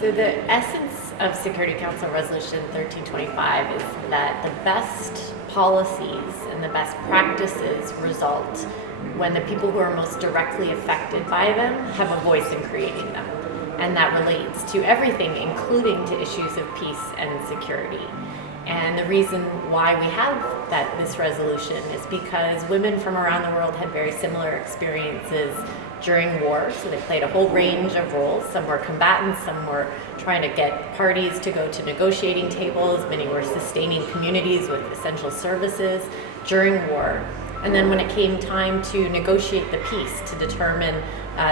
So the essence of Security Council Resolution 1325 is that the best policies and the best practices result when the people who are most directly affected by them have a voice in creating them. And that relates to everything, including to issues of peace and security. And the reason why we have this resolution is because women from around the world had very similar experiences during war. So they played a whole range of roles. Some were combatants, some were trying to get parties to go to negotiating tables, many were sustaining communities with essential services during war. And then when it came time to negotiate the peace, to determine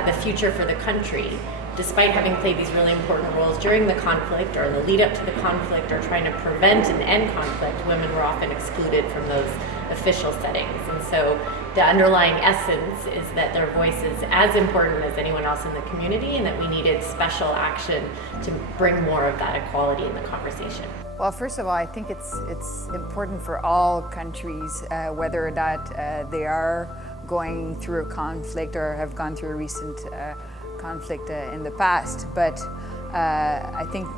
the future for the country, despite having played these really important roles during the conflict or in the lead up to the conflict or trying to prevent and end conflict, women were often excluded from those official settings. And so the underlying essence is that their voice is as important as anyone else in the community, and that we needed special action to bring more of that equality in the conversation. Well, first of all, I think it's important for all countries, whether or not they are going through a conflict or have gone through a recent conflict in the past. But I think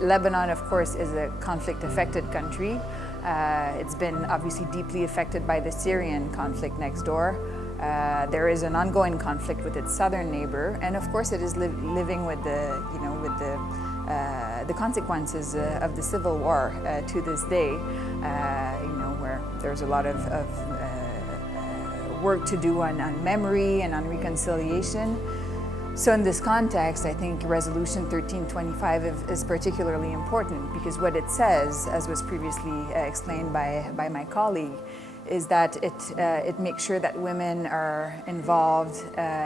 Lebanon, of course, is a conflict-affected country. It's been obviously deeply affected by the Syrian conflict next door. There is an ongoing conflict with its southern neighbor, and of course, it is living with the consequences of the civil war to this day. Where there's a lot of work to do on memory and on reconciliation. So in this context, I think Resolution 1325 is particularly important, because what it says, as was previously explained by my colleague, is that it makes sure that women are involved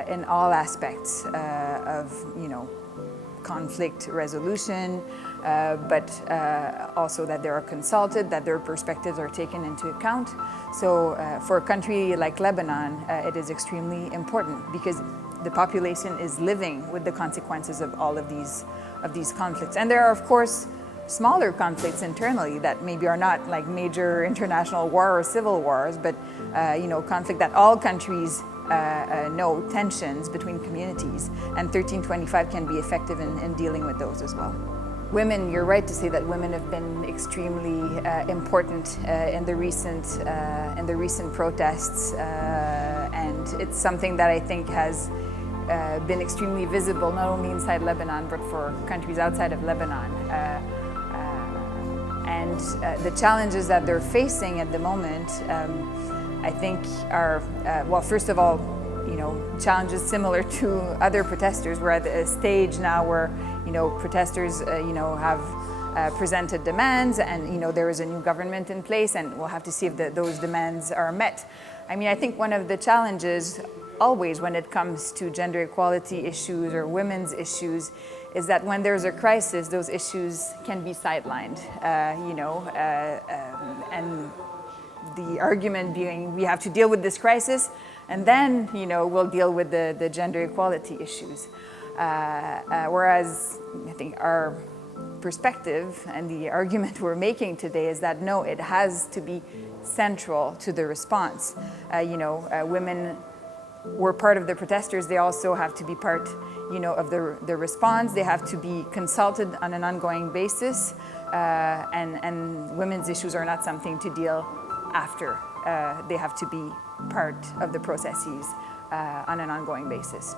in all aspects of conflict resolution, but also that they are consulted, that their perspectives are taken into account. So for a country like Lebanon, it is extremely important, because the population is living with the consequences of all of these conflicts. And there are, of course, smaller conflicts internally that maybe are not like major international war or civil wars, but conflict that all countries know, tensions between communities, and 1325 can be effective in dealing with those as well. Women, you're right to say that women have been extremely important in the recent protests, and it's something that I think has been extremely visible, not only inside Lebanon, but for countries outside of Lebanon. And the challenges that they're facing at the moment, I think are, well, first of all, challenges similar to other protesters. We're at a stage now where, protesters, have presented demands, and, there is a new government in place, and we'll have to see if those demands are met. I mean, I think one of the challenges always when it comes to gender equality issues or women's issues is that when there's a crisis, those issues can be sidelined, and the argument being we have to deal with this crisis, and then we'll deal with the gender equality issues. Whereas I think our perspective and the argument we're making today is that no, it has to be central to the response. Women were part of the protesters. They also have to be part, of the response. They have to be consulted on an ongoing basis, and women's issues are not something to deal after. They have to be part of the processes on an ongoing basis.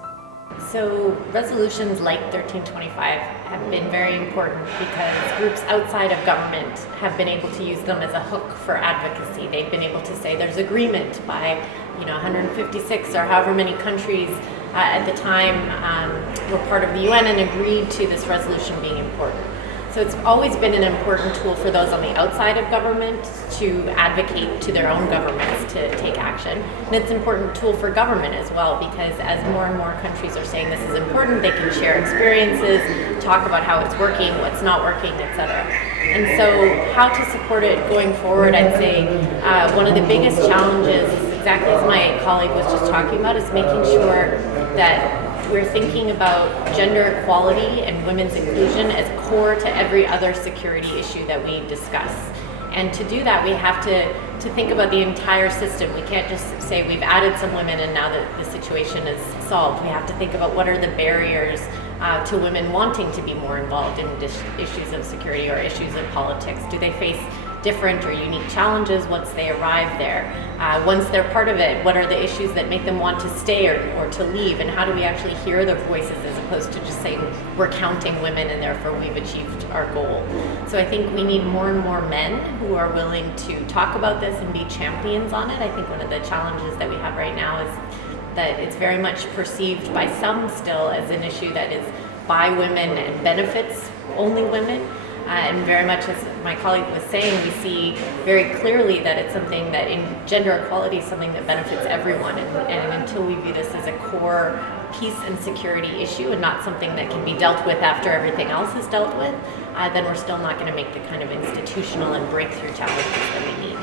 So resolutions like 1325 have been very important because groups outside of government have been able to use them as a hook for advocacy. They've been able to say there's agreement by 156 or however many countries at the time were part of the UN and agreed to this resolution being important. So it's always been an important tool for those on the outside of government to advocate to their own governments to take action. And it's an important tool for government as well, because as more and more countries are saying this is important, they can share experiences, talk about how it's working, what's not working, etc. And so how to support it going forward, I'd say one of the biggest challenges is exactly as my colleague was just talking about, is making sure that we're thinking about gender equality and women's inclusion as core to every other security issue that we discuss. And to do that, we have to think about the entire system. We can't just say we've added some women and now that the situation is solved. We have to think about what are the barriers to women wanting to be more involved in issues of security or issues of politics? Do they face different or unique challenges once they arrive there? Once they're part of it, what are the issues that make them want to stay or to leave? And how do we actually hear their voices as opposed to just saying we're counting women and therefore we've achieved our goal? So I think we need more and more men who are willing to talk about this and be champions on it. I think one of the challenges that we have right now is that it's very much perceived by some still as an issue that is by women and benefits only women. And very much, as my colleague was saying, we see very clearly that it's something that in gender equality is something that benefits everyone. And until we view this as a core peace and security issue and not something that can be dealt with after everything else is dealt with, then we're still not going to make the kind of institutional and breakthrough challenges that we need.